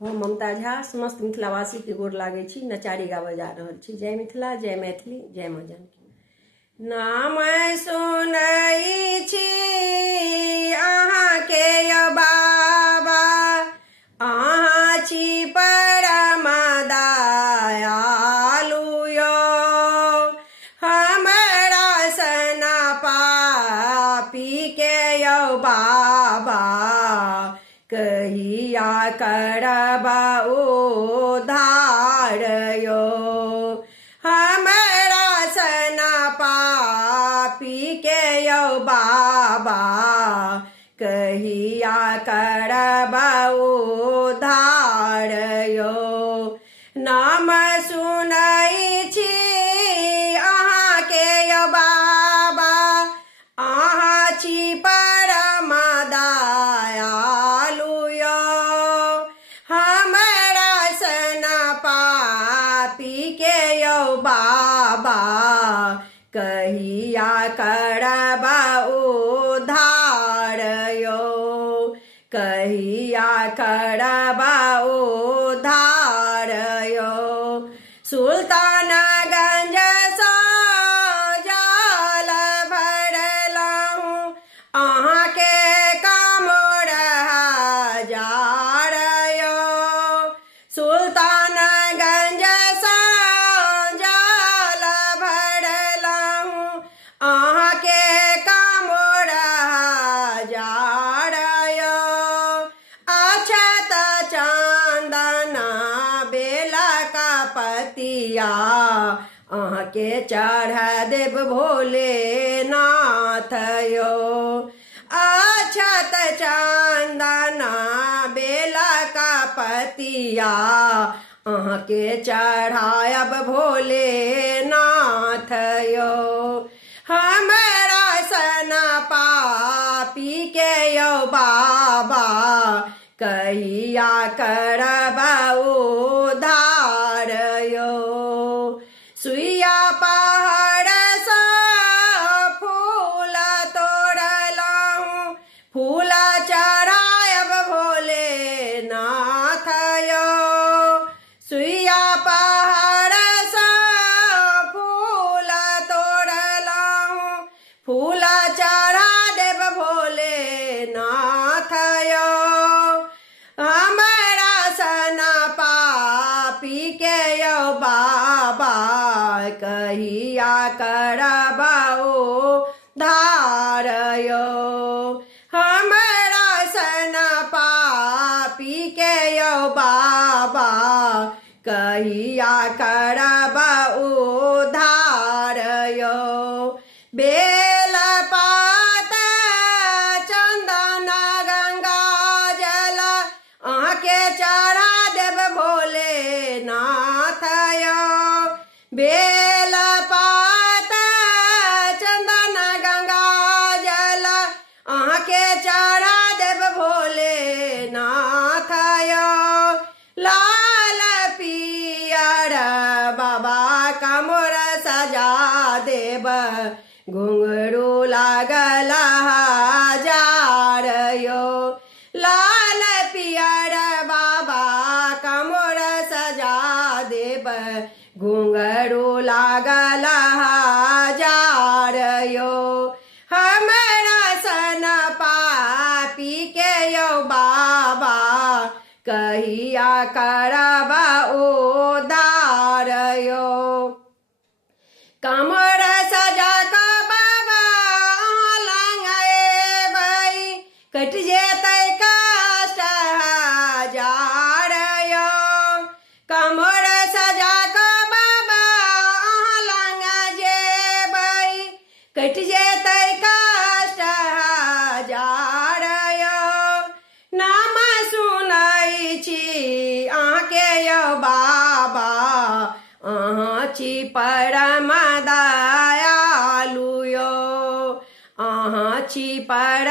हम ममता झा समस्त मिथिलावासी के गोर लागै छी, नचारी गाबऽ जा रहल छी। जय मिथिला, जय मैथिली, जय माँ जानकी। नाम सुनै छी अहाँके यौ बाबा, अहाँ छी परम दयालु यौ। हमरा सना पापी के यौ बाबा, कहिया करब उद्धार यौ। हमरा सना पापी के यौ बाबा, कहिया करब उद्धार यौ। नाम सुनै छी अहाँके यौ बाबा, अहाँ छी परम दयालु यौ। हमरा सना पापी के यौ बाबा, कहिया करब उद्धार यौ। कहिया करब उद्धार यौ। सुल्तानगंज सँ जल भरलहुँ, अहाँके कामर हजार यौ। सुल्तानगंज सँ जल भरलहुँ, अहाँके कामर हजार यौ। अक्षत चंदन बेलक पतिया, अहाँके चढ़ा देव भोलेनाथ यौ। अक्षत चंदन बेलक पतिया, अहाँके चढ़ायब भोलेनाथ यौ। हमरा सना पापी के यौ बाबा, कहिया करब उद्धार यौ। सुइया पहाड़ सँ फूल तोड़लहुँ, फूल चढ़ायब भोलेनाथ यौ। सुइया पहाड़ सँ फूल तोड़लहुँ, फूल चढ़ा देब भोलेनाथ यौ। हमरा सना पापी के यौ बाबा, कहिया करब उद्धार यौ। हमरा सना पापी के यौ बाबा, कहिया करब उद्धार यौ। बेल पात चंदन गंगा जल, अहाँके चढ़ा देब भोलेनाथ यौ। बेल पात चंदन गंगा जल, अहाँके चढ़ा देब भोलेनाथ यौ। लाल पियर बाबा कमर सजा देब, घुंघरू लागल हजार यौ। लाल पियर बाबा कमर सजा देब, घुंघरू लागल हजार यौ। हमरा सना पापी के यौ बाबा, कहिया करब उद्धार यौ। कमर सजा कऽ बाबा अहाँ लग एबै, कटि जेतै कष्ट हजार यौ। कमर सजा कऽ बाबा अहाँ लग जेबै, कटि जेतै कष्ट हजार यौ। नाम सुनै छी अहाँके यौ बाबा, अहाँ छी परम दयालु यौ। अहाँ छी परम